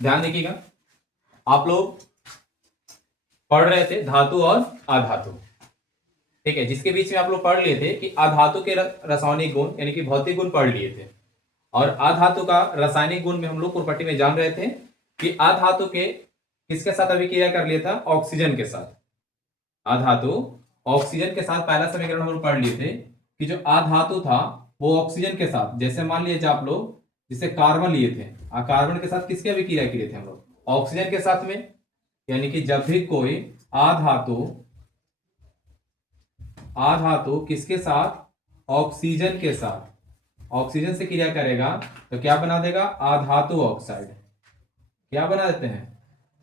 ध्यान देखिएगा, आप लोग पढ़ रहे थे धातु और अधातु, ठीक है, जिसके बीच में आप लोग पढ़ लिए थे कि अधातु के रासायनिक गुण यानी कि भौतिक गुण पढ़ लिए थे, और अधातु का रासायनिक गुण में हम लोग प्रॉपर्टी में जान रहे थे कि अधातु के किसके साथ अभिक्रिया कर लिया था, ऑक्सीजन के साथ। अधातु ऑक्सीजन के साथ पहला समीकरण हम लोग पढ़ लिए थे कि जो अधातु था वो ऑक्सीजन के साथ, जैसे मान लीजिए आप लोग जिसे कार्बन लिए थे, कार्बन के साथ किसके अभिक्रिया किए थे हम लोग, ऑक्सीजन के साथ में। यानी कि जब भी कोई अधातु किसके साथ, ऑक्सीजन के साथ, ऑक्सीजन से क्रिया करेगा तो क्या बना देगा, अधातु ऑक्साइड। क्या बना देते हैं,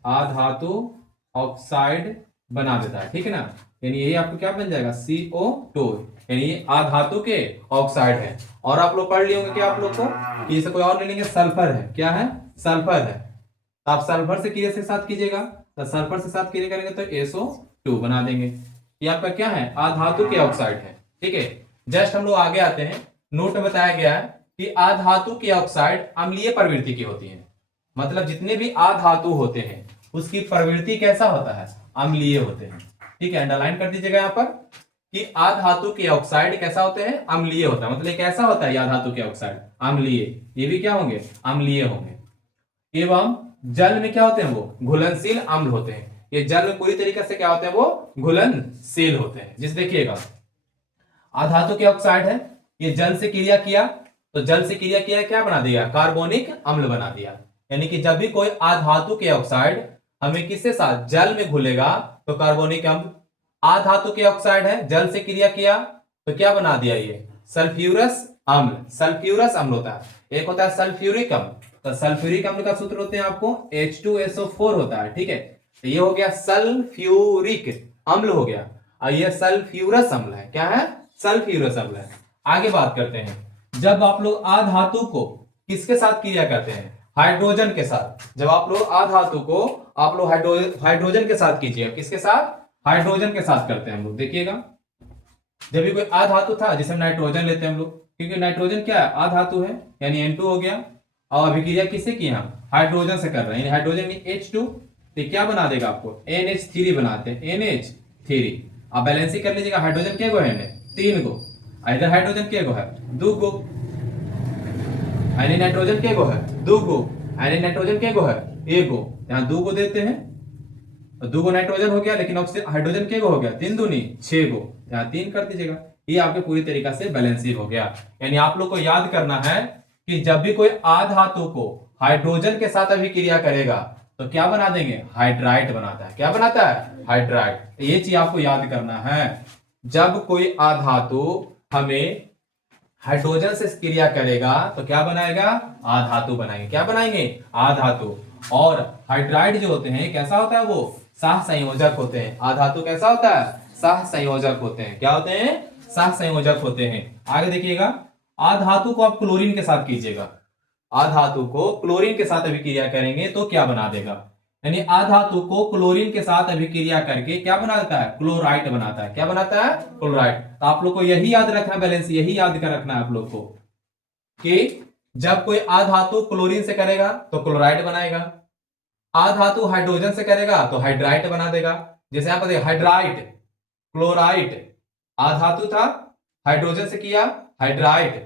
अधातु ऑक्साइड बना देता है, ठीक है ना। यानी यही आपको क्या बन जाएगा, CO2, यानी ये अधातु के ऑक्साइड है। और आप लोग पढ़ लिए होंगे क्या आप लोग को कि इसे कोई और नहीं लेंगे, सल्फर है। क्या है, सल्फर है। तो आप सल्फर से क्रिया से साथ कीजिएगा, तो सल्फर से साथ क्रिया करेंगे तो SO2 बना देंगे। ये आपका क्या है, अधातु के ऑक्साइड है, ठीक है। जस्ट हम लोग आगे आते हैं, नोट में बताया गया है कि अधातु के ऑक्साइड अम्लीय प्रवृत्ति की होती है। मतलब जितने भी अधातु होते हैं उसकी प्रवृत्ति कैसा होता है, अम्लीय होते हैं, ठीक है। अंडरलाइन कर दीजिएगा यहाँ पर कि अधातु के ऑक्साइड कैसा होते हैं, अम्लीय होता है। मतलब कैसा होता है अधातु के ऑक्साइड, अम्लीय। ये भी क्या होंगे, अम्लीय होंगे। एवं जल में क्या होते हैं, वो घुलनशील अम्ल होते हैं। ये जल में पूरी तरीके से क्या होते हैं, वो घुलनशील होते हैं। जिस देखिएगा अधातु के ऑक्साइड है, ये जल से क्रिया किया तो जल से क्रिया किया क्या बना दिया, कार्बोनिक अम्ल बना दिया। यानी कि जब भी कोई अधातु के ऑक्साइड हमें किसके साथ, जल में घुलेगा तो कार्बोनिक अम्ल। अधातु के ऑक्साइड है, जल से क्रिया किया तो क्या बना दिया, ये सल्फ्यूरस अम्ल। सल्फ्यूरस अम्ल होता है। एक होता है सल्फ्यूरिक अम्ल, तो सल्फ्यूरिक अम्ल का सूत्र होते हैं आपको H2SO4 होता है, ठीक है। तो ये हो गया सल्फ्यूरिक अम्ल हो गया, और ये सल्फ्यूरस अम्ल है। क्या है, सल्फ्यूरस अम्ल है। आगे बात करते हैं, जब आप लोग अधातु को किसके साथ क्रिया करते हैं, हाइड्रोजन के साथ। जब आप लोग अधातु को आप लोग हाइड्रोजन के साथ कीजिए, किसके साथ, हाइड्रोजन के साथ करते हैं हम लोग। देखिएगा जब भी कोई अधातु था जिसे हम नाइट्रोजन लेते हैं हम लोग, क्योंकि नाइट्रोजन क्या है, अधातु है, यानी N2 हो गया। और अभिक्रिया किससे की, हम हाइड्रोजन से कर रहे हैं, यानी हाइड्रोजन H2, तो क्या बना देगा आपको, NH3 बनाते हैं, NH3। आप बैलेंसिंग कर लीजिएगा, हाइड्रोजन के गो है, 3 गो। इधर हाइड्रोजन के गो है, 2 गो। नाइट्रोजन के गो है, 2 गो। नाइट्रोजन के गो है, 1 गो। यहाँ 2 गो देते हैं, 2 गो नाइट्रोजन हो गया, लेकिन ऑक्सीजन हाइड्रोजन के गो हो गया, 3 दूनी 6 गो। यहाँ 3 कर दीजिएगा, ये आपके पूरी तरीका से बैलेंसिंग हो गया। यानी आप लोग को याद करना है कि जब भी कोई अधातु को हाइड्रोजन के साथ अभिक्रिया करेगा तो क्या बना देंगे, हाइड्राइड बनाता है। क्या बनाता है, हाइड्राइड। ये चीज आपको याद करना है। जब कोई अधातु हमें हाइड्रोजन से क्रिया करेगा तो क्या बनाएगा, अधातु बनाएंगे। क्या बनाएंगे, अधातु। और हाइड्राइड जो होते हैं कैसा होता है, वो सह संयोजक होते हैं। अधातु कैसा होता है, सह संयोजक होते हैं। क्या होते हैं, सह संयोजक होते हैं। आगे देखिएगा, अधातु को आप क्लोरीन के साथ कीजिएगा, अधातु को क्लोरीन के साथ अभिक्रिया करेंगे तो क्या बना देगा, यानी अधातु को क्लोरीन के साथ अभिक्रिया करके क्या बना देता है, क्लोराइड बनाता है। क्या बनाता है, क्लोराइड। तो आप लोग को यही याद रखना है, बैलेंस यही याद कर रखना है आप लोग को कि जब कोई अधातु क्लोरीन से करेगा तो क्लोराइड बनाएगा, अधातु हाइड्रोजन से करेगा तो हाइड्राइड बना देगा। जैसे यहां पर हाइड्राइड, क्लोराइड, अधातु था, हाइड्रोजन से किया हाइड्राइड,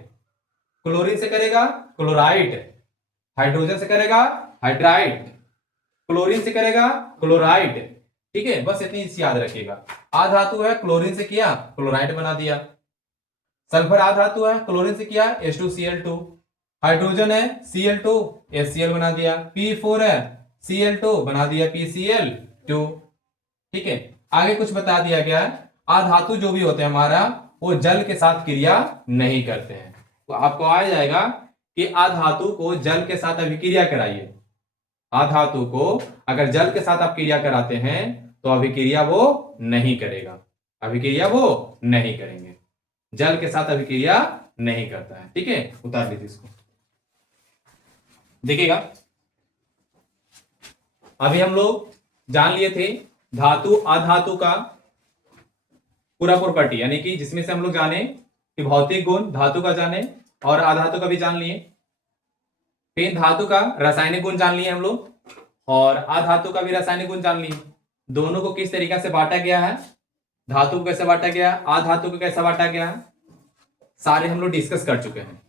क्लोरीन से करेगा क्लोराइड, हाइड्रोजन से करेगा हाइड्राइड, क्लोरीन से करेगा क्लोराइड। ठीक है, बस इतनी चीज याद रखिएगा। अधातु है, क्लोरीन से किया क्लोराइड बना दिया। सल्फर अधातु है, क्लोरीन से किया H2Cl2। हाइड्रोजन है Cl2, HCl बना दिया। P4 है, Cl2 बना दिया PCl2। ठीक है, आगे कुछ बता दिया गया है, अधातु जो भी होते हैं हमारा वो जल के साथ क्रिया नहीं करते हैं। तो आपको आ जाएगा कि अधातु को जल के साथ अभिक्रिया कराइए। अधातु को अगर जल के साथ आप क्रिया कराते हैं तो अभिक्रिया वो नहीं करेगा, अभिक्रिया वो नहीं करेंगे, जल के साथ अभिक्रिया नहीं करता है। ठीक है, उतार लीजिए इसको। देखिएगा, अभी हम लोग जान लिए थे धातु अधातु का पूरा प्रॉपर्टी, यानी कि जिसमें से हम लोग जाने कि भौतिक गुण धातु का जाने और अधातु का भी जान लिए। फिर धातु का रासायनिक गुण जान लिए हम लोग, और अधातु का भी रासायनिक गुण जान लिए। दोनों को किस तरीके से बांटा गया है, धातु को कैसे बांटा गया, अधातु को कैसे बांटा गया है, सारे हम लोग डिस्कस कर चुके हैं।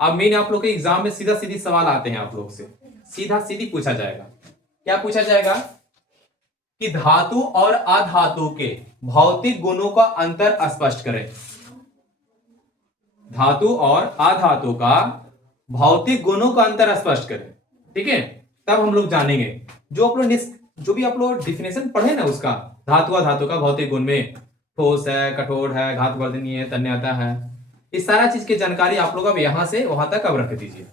अब मेन आप लोग के एग्जाम में सीधा सीधी सवाल आते हैं, आप लोग से सीधा सीधी पूछा जाएगा। क्या पूछा जाएगा कि धातु और अधातु के भौतिक गुणों का अंतर स्पष्ट करें। धातु और अधातु का भौतिक गुणों का अंतर स्पष्ट करें, ठीक है। तब हम लोग जानेंगे जो भी आप लोग डिफिनेशन पढ़े ना उसका, धातु अधातु का भौतिक गुण में ठोस है, कठोर है, घातवर्धनीय है, तन्यता है, इस सारा चीज की जानकारी आप लोग अब यहां से वहां तक अब रख दीजिए।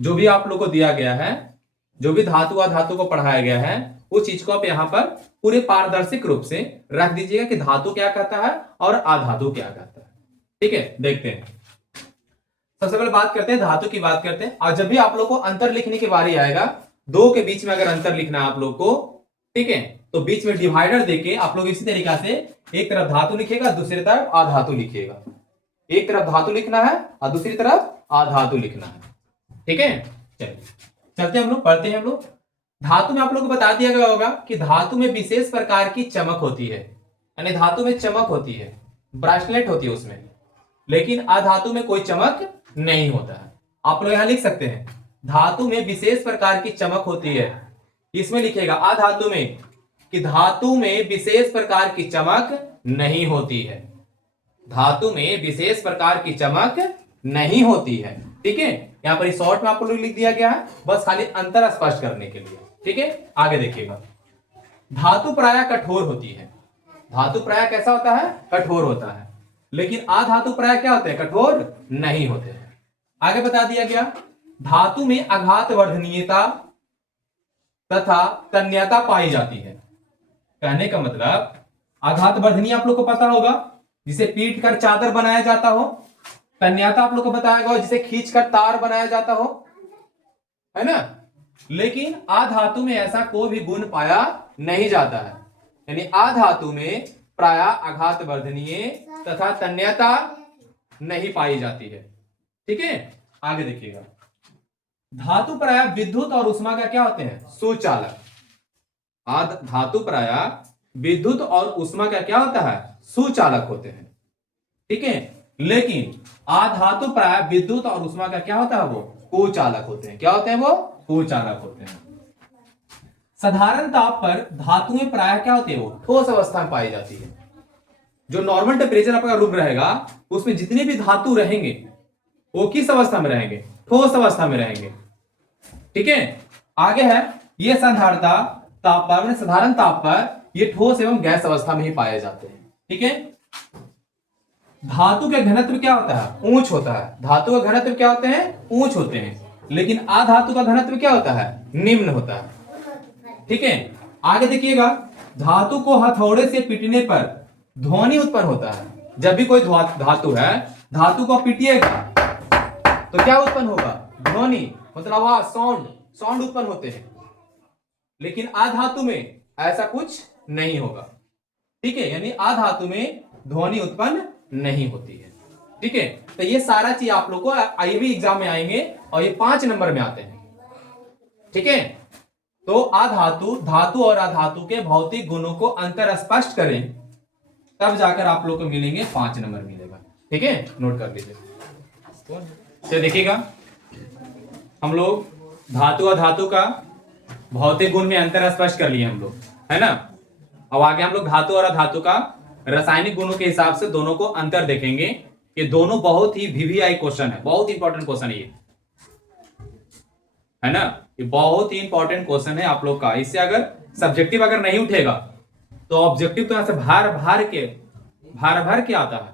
जो भी आप लोग को दिया गया है, जो भी धातु अधातु को पढ़ाया गया है, उस चीज को आप यहां पर पूरे पारदर्शिक रूप से रख दीजिएगा कि धातु क्या कहता है और अधातु क्या कहता है, ठीक है। देखते हैं, सबसे पहले बात करते हैं धातु की, बात करते हैं। और जब भी आप लोग को अंतर लिखने की बारी आएगा, दो के बीच में अगर अंतर लिखना है आप लोग को, ठीक है, तो बीच में डिवाइडर देके आप लोग इसी तरीका से एक तरफ धातु लिखेगा, दूसरी तरफ अधातु लिखिएगा। एक तरफ धातु लिखना है और दूसरी तरफ अधातु लिखना है, ठीक है। चलिए चलते हम लोग पढ़ते हैं। हम लोग धातु में आप लोग को बता दिया गया होगा कि धातु में विशेष प्रकार की चमक होती है, यानी धातु में चमक होती है, ब्रासलेट होती है उसमें, लेकिन अधातु में कोई चमक नहीं होता है। आप लोग यहां लिख सकते हैं धातु में विशेष प्रकार की चमक होती है, इसमें लिखेगा अधातु में कि धातु में विशेष प्रकार की चमक नहीं होती है, धातु में विशेष प्रकार की चमक नहीं होती है, ठीक है। यहां पर शॉर्ट में आपको लिख दिया गया है, बस खाली अंतर स्पष्ट करने के लिए, ठीक है। आगे देखिएगा, धातु प्रायः कठोर होती है। धातु प्रायः कैसा होता है, कठोर होता है, लेकिन अधातु प्रायः क्या होते हैं, कठोर नहीं होते हैं। आगे बता दिया गया धातु में आघातवर्धनीयता तथा तन्यता पाई जाती है। कहने का मतलब आघातवर्धनीय आप लोग को पता होगा, जिसे पीट कर चादर बनाया जाता हो। तन्यता आप लोग को बताया गया जिसे खींचकर तार बनाया जाता हो, है ना। लेकिन अधातु में ऐसा कोई भी गुण पाया नहीं जाता है, यानी अधातु में प्रायः आघातवर्धनीय तथा तन्यता नहीं पाई जाती है, ठीक है। आगे देखिएगा, धातु प्रायः विद्युत और उष्मा का क्या होते हैं, सुचालक। धातु प्रायः विद्युत और उष्मा का क्या होता है, सुचालक होते हैं, ठीक है। लेकिन अधातु प्रायः विद्युत और उष्मा का क्या होता है, वो कुचालक होते हैं। क्या होते हैं, वो कुचालक होते हैं। साधारण ताप पर धातुएं प्रायः क्या होती है, वो ठोस अवस्था में पाई जाती है। जो नॉर्मल टेम्परेचर आपका रूम रहेगा, उसमें जितने भी धातु रहेंगे वो किस अवस्था में रहेंगे, ठोस अवस्था में रहेंगे, ठीक है। आगे है ये साधारण ताप पर, साधारण ताप पर ये ठोस एवं गैस अवस्था में ही पाए जाते हैं, ठीक है। धातु के घनत्व क्या होता है, ऊंच होता है। धातु का घनत्व क्या होते हैं, ऊंच होते हैं, लेकिन अधातु का घनत्व क्या होता है, निम्न होता है, ठीक है। आगे देखिएगा, धातु को हथौड़े से पीटने पर ध्वनि उत्पन्न होता है। जब भी कोई धातु है, धातु को पीटिएगा तो क्या उत्पन्न होगा, ध्वनि, मतलब आवाज, साउंड उत्पन्न होते हैं। लेकिन अधातु में ऐसा कुछ नहीं होगा, ठीक है, यानी अधातु में ध्वनि उत्पन्न नहीं होती है, ठीक है। तो ये सारा चीज आप लोग को आईबी एग्जाम में आएंगे और ये 5 नंबर में आते हैं, ठीक है। तो धातु और अधातु के भौतिक गुणों को अंतर स्पष्ट करें, तब जाकर आप लोग को मिलेंगे 5 नंबर मिलेगा, ठीक है। नोट कर लीजिए। तो देखिएगा, हम लोग धातु अधातु का भौतिक गुण में अंतर स्पष्ट कर लिए हम लोग, है ना। अब आगे हम लोग धातु और अधातु का रासायनिक गुणों के हिसाब से दोनों को अंतर देखेंगे। ये दोनों बहुत ही वीवीआई क्वेश्चन है, बहुत इंपॉर्टेंट क्वेश्चन है ये, है ना। ये बहुत ही इंपॉर्टेंट क्वेश्चन है आप लोग का। इससे अगर सब्जेक्टिव अगर नहीं उठेगा तो ऑब्जेक्टिव तो यहां से भार भर के आता है।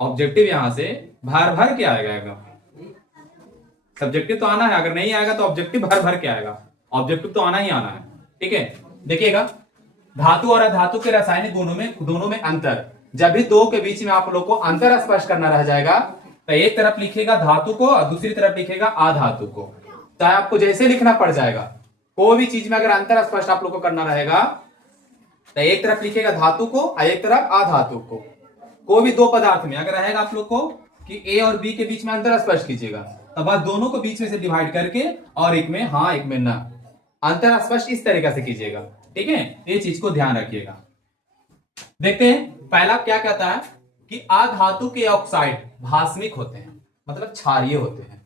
ऑब्जेक्टिव यहां से भार भर के आएगा। सब्जेक्टिव तो आना है, अगर नहीं आएगा तो ऑब्जेक्टिव भर के आएगा। ऑब्जेक्टिव तो आना ही आना है, ठीक है। देखिएगा, धातु और अधातु के रासायनिक गुणों में दोनों में अंतर, जब भी दो के बीच में आप लोग को अंतर स्पष्ट करना रह जाएगा तो एक तरफ लिखेगा धातु को और दूसरी तरफ लिखेगा अधातु को। चाहे आपको जैसे लिखना पड़ जाएगा, कोई भी चीज में अगर अंतर स्पष्ट आप लोग को करना रहेगा तो एक तरफ लिखेगा धातु को और एक तरफ अधातु को। कोई भी दो पदार्थ में अगर रहेगा आप लोग को कि ए और बी के बीच में अंतर स्पष्ट कीजिएगा, तो बस दोनों को बीच में से डिवाइड करके और एक में हाँ एक में ना, अंतर स्पष्ट इस तरीके से कीजिएगा। ठीक है, ये चीज को ध्यान रखिएगा। देखते हैं पहला क्या कहता है कि अधातु के ऑक्साइड भास्मिक होते हैं, मतलब क्षारीय होते हैं।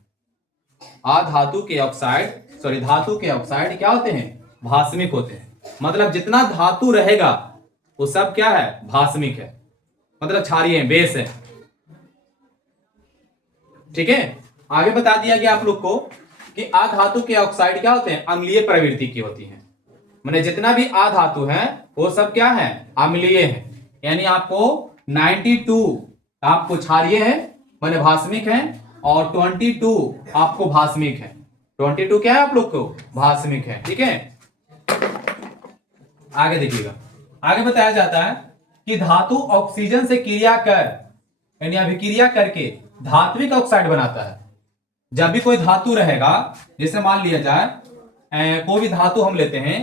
अधातु के ऑक्साइड धातु के ऑक्साइड क्या होते हैं? भास्मिक होते हैं। मतलब जितना धातु रहेगा वो सब क्या है? भास्मिक है, मतलब क्षारीय है, बेस है। ठीक है, आगे बता दिया गया आप लोग को कि अधातु के ऑक्साइड क्या होते हैं? अम्लीय प्रवृत्ति की होती है। माने जितना भी अधातु है वो सब क्या है? अम्लीय है। यानी आपको 92 आपको क्षारीय है माने भास्मिक है, और 22 आपको भास्मिक है। 22 क्या है आप लोग को? भास्मिक है। ठीक है, आगे देखिएगा। आगे बताया जाता है कि धातु ऑक्सीजन से क्रिया कर यानी अभिक्रिया करके धात्विक ऑक्साइड बनाता है। जब भी कोई धातु रहेगा, जैसे मान लिया जाए कोई भी धातु हम लेते हैं,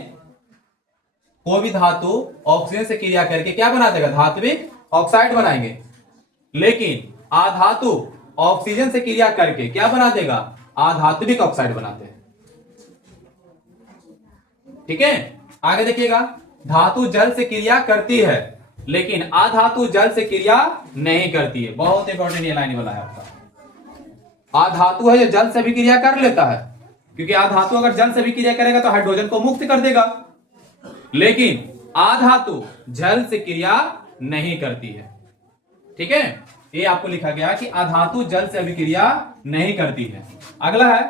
कोई भी धातु ऑक्सीजन से क्रिया करके क्या बना देगा? धात्विक ऑक्साइड बनाएंगे। लेकिन अधातु ऑक्सीजन से क्रिया करके क्या बना देगा? अधात्विक ऑक्साइड बनाते हैं। ठीक है, आगे देखिएगा। धातु जल से क्रिया करती है लेकिन अधातु जल से क्रिया नहीं करती है। बहुत इंपॉर्टेंट ये लाइन वाला है आपका। अधातु है जो जल से भी क्रिया कर लेता है, क्योंकि अधातु अगर जल से भी क्रिया करेगा तो हाइड्रोजन को मुक्त कर देगा, लेकिन अधातु जल से क्रिया नहीं करती है। ठीक है, ये आपको लिखा गया कि अधातु जल से अभिक्रिया नहीं करती है। अगला है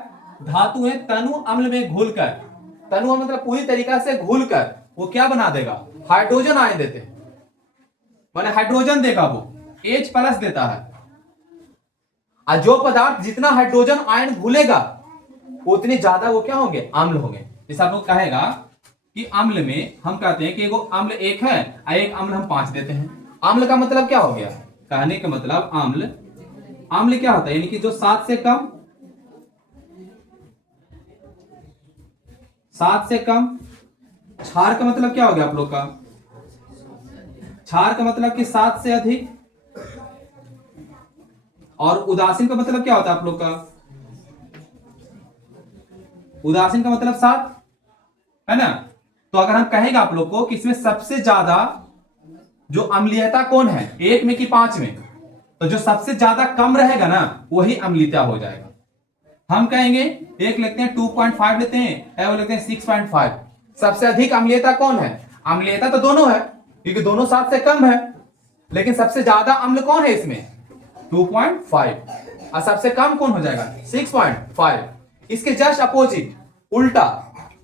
धातुएं तनु अम्ल में घुलकर, तनु मतलब पूरी तरीका से घुलकर वो क्या बना देगा? हाइड्रोजन आयन देते हैं, माने हाइड्रोजन देगा, वो H+ देता है। और जो पदार्थ जितना हाइड्रोजन आयन घुलेगा उतने ज्यादा वो क्या होंगे? अम्ल होंगे। जैसे आप लोग कहेगा कि अम्ल में हम कहते हैं कि वो अम्ल 1 है और एक अम्ल हम 5 देते हैं। अम्ल का मतलब क्या हो गया? कहने का मतलब अम्ल क्या होता है? यानी कि जो 7 से कम, 7 से कम। क्षार का मतलब क्या हो गया आप लोग का? क्षार का मतलब कि 7 से अधिक। और उदासीन का मतलब क्या होता है आप लोग का? उदासीन का मतलब 7 है ना। तो अगर हम कहेंगे आप लोग को कि इसमें सबसे ज्यादा जो अम्लीयता कौन है, 1 में कि 5 में, तो जो सबसे ज्यादा कम रहेगा ना वही अम्लीयता हो जाएगा। हम कहेंगे एक लेते हैं 2.5 लेते हैं, वो लेते हैं 6.5। सबसे अधिक अम्लीयता कौन है? अम्लीयता तो दोनों है क्योंकि दोनों 7 से कम है, लेकिन सबसे ज्यादा अम्ल कौन है इसमें? 2.5। और सबसे कम कौन हो जाएगा? 6.5। इसके जस्ट अपोजिट उल्टा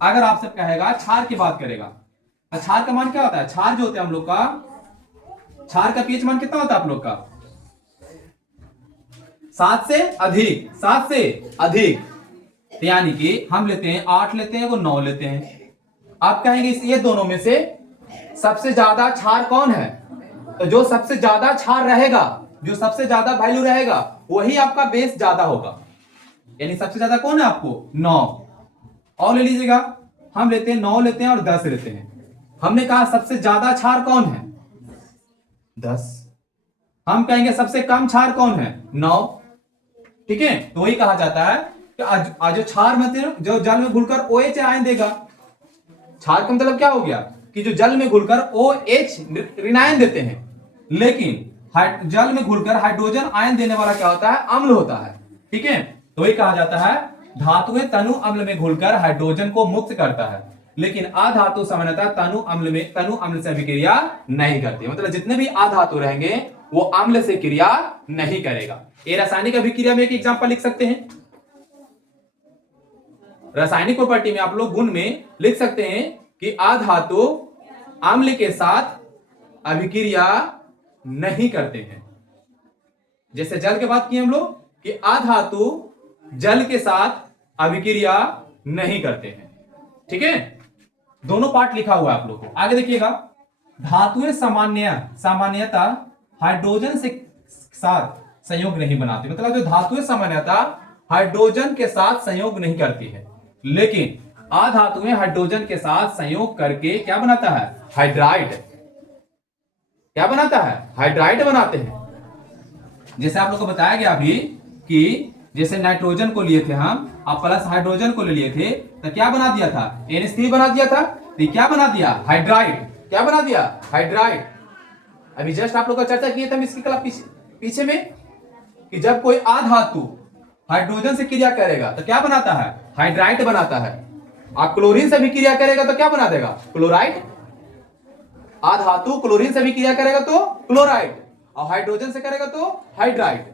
अगर आपसे कहेगा क्षार की बात करेगा, तो क्षार का मान क्या होता है? क्षार जो होता है हम लोग का, क्षार का पीएच मान कितना होता है आप लोग का? 7 से अधिक, 7 से अधिक। यानी कि हम लेते हैं 8 लेते हैं, वो 9 लेते हैं। आप कहेंगे ये दोनों में से सबसे ज्यादा क्षार कौन है? तो जो सबसे ज्यादा क्षार रहेगा, जो सबसे ज्यादा वैल्यू रहेगा, वही आपका बेस ज्यादा होगा। यानी सबसे ज्यादा कौन है आपको? 9। और ले लीजिएगा, हम लेते हैं 9 लेते हैं और 10 लेते हैं। हमने कहा सबसे ज्यादा क्षार कौन है? 10। हम कहेंगे सबसे कम क्षार कौन है? 9। ठीक है, तो वही कहा जाता है कि जो क्षार में जो जल में घुलकर OH आयन देगा। क्षार का मतलब क्या हो गया? कि जो जल में घुलकर OH ऋणायन देते हैं, लेकिन जल में घुलकर हाइड्रोजन आयन देने वाला क्या होता है? अम्ल होता है। ठीक है, तो वही कहा जाता है धातुएं तनु अम्ल में घुलकर हाइड्रोजन को मुक्त करता है, लेकिन अधातु सामान्यतः तनु अम्ल से अभिक्रिया नहीं करती। मतलब जितने भी अधातु रहेंगे वो अम्ल से क्रिया नहीं करेगा। ये रासायनिक अभिक्रिया में एक एग्जांपल लिख सकते हैं। रासायनिक प्रॉपर्टी में आप लोग गुण में लिख सकते हैं कि अधातु अम्ल के साथ अभिक्रिया नहीं करते हैं। जैसे जल के बात किए हम लोग कि अधातु जल के साथ अभिक्रिया नहीं करते हैं। ठीक है, दोनों पार्ट लिखा हुआ है आप लोग को। आगे देखिएगा, धातुएं सामान्यतः हाइड्रोजन से साथ संयोग नहीं बनाती। मतलब जो धातुएं सामान्यतः हाइड्रोजन के साथ संयोग नहीं करती है, लेकिन अधातुएं हाइड्रोजन के साथ संयोग करके क्या बनाता है? हाइड्राइड। क्या बनाता है? हाइड्राइड बनाते हैं। जैसे आप लोग को बताया गया अभी कि जैसे नाइट्रोजन को लिए थे हम, अब प्लस हाइड्रोजन को ले लिए थे, तो क्या बना दिया था, NH3 बना दिया था। तो क्या बना दिया, हाइड्राइड। क्या बना दिया, हाइड्राइड। अभी जस्ट आप लोग का चर्चा किए थे हम इसकी कला पीछे में, कि जब कोई आधातु हाइड्रोजन से क्रिया करेगा तो क्या बनाता है, हाइड्राइड बनाता है। आप क्लोरीन से भी क्रिया करेगा तो क्या बना देगा, क्लोराइड। आधातु क्लोरीन से भी क्रिया करेगा तो क्लोराइड, और हाइड्रोजन से करेगा तो हाइड्राइड।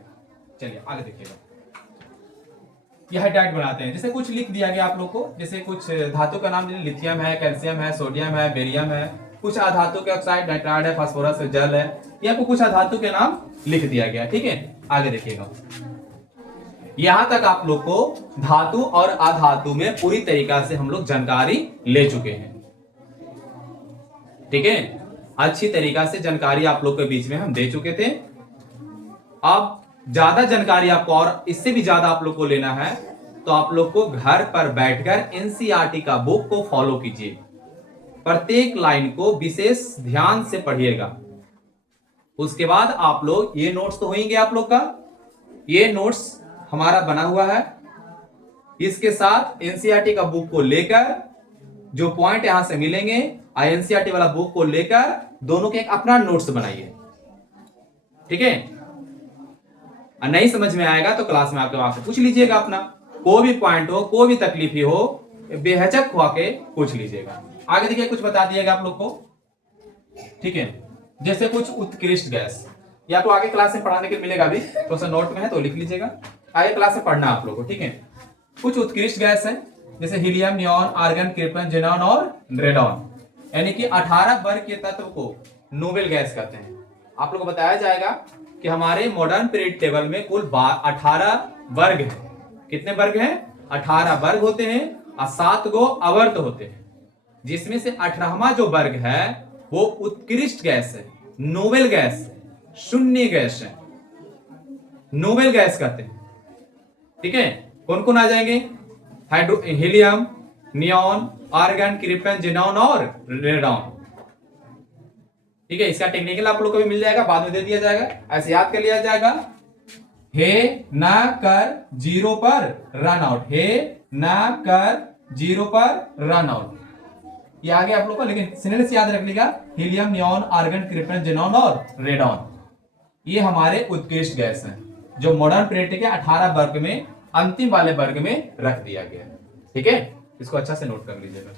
चलिए आगे देखिएगा, ये हाइड्राइड बनाते हैं। जैसे कुछ लिख दिया गया आप लोग को, जैसे कुछ धातु का नाम, लिथियम है, कैल्शियम है, सोडियम है, बेरियम है, कुछ अधातु के ऑक्साइड, नाइट्राइड है, फास्फोरस है, जल है, ये आपको कुछ अधातु के नाम लिख दिया गया। ठीक है, आगे देखिएगा। यहां तक आप लोग को धातु और अधातु में पूरी तरीका से हम लोग जानकारी ले चुके हैं। ठीक है, अच्छी तरीका से जानकारी आप लोग के बीच में हम दे चुके थे। अब ज्यादा जानकारी आपको और इससे भी ज्यादा आप लोग को लेना है, तो आप लोग को घर पर बैठकर एनसीईआरटी का बुक को फॉलो कीजिए। प्रत्येक लाइन को विशेष ध्यान से पढ़िएगा। उसके बाद आप लोग, ये नोट्स तो होंगे आप लोग का, ये नोट्स हमारा बना हुआ है, इसके साथ एनसीईआरटी का बुक को लेकर जो पॉइंट यहां से मिलेंगे, एनसीईआरटी वाला बुक को लेकर दोनों के एक अपना नोट्स बनाइए। ठीक है, नहीं समझ में आएगा तो क्लास में आपसे पूछ लीजिएगा। अपना कोई भी पॉइंट हो, कोई भी तकलीफ हो, बेहिचक हुआ के पूछ लीजिएगा। आगे देखिए, कुछ बता दिएगा आप लोग को। ठीक है, जैसे कुछ उत्कृष्ट गैस, या तो आगे क्लास में पढ़ाने के लिए मिलेगा, अभी तो सर नोट में है तो लिख लीजिएगा, आगे क्लास में पढ़ना आप लोग को। ठीक है, कुछ उत्कृष्ट गैस है, जैसे helium, neon, argon, krypton, xenon और रेडॉन, यानी कि 18 वर्ग के तत्व को नोबेल गैस कहते हैं। आप लोग को बताया जाएगा कि हमारे मॉडर्न पीरियड टेबल में कुल 18 वर्ग है। कितने वर्ग हैं, 18 वर्ग होते हैं, और 7 गो अवर्त होते हैं, जिसमें से 18वां जो वर्ग है वो उत्कृष्ट गैस है, नोबेल गैस है, शून्य गैस है, नोबेल गैस कहते हैं। ठीक है, कौन कौन आ जाएंगे, helium, neon, argon, krypton, xenon और रेडॉन। ठीक है, इसका टेक्निकल आप लोग को भी मिल जाएगा, बाद में दे दिया जाएगा, ऐसे याद कर लिया जाएगा। हे ना कर जीरो पर रन आउट, हे ना कर जीरो पर रन आउट, ये आगे आप लोग को, लेकिन सिनेरियो से याद रख लीजिएगा, helium, neon, argon, krypton, xenon और रेडॉन, ये हमारे उत्कृष्ट गैस हैं, जो मॉडर्न पीरियड के 18 वर्ग में, अंतिम वाले वर्ग में रख दिया गया। ठीक है, इसको अच्छा से नोट कर लीजिएगा।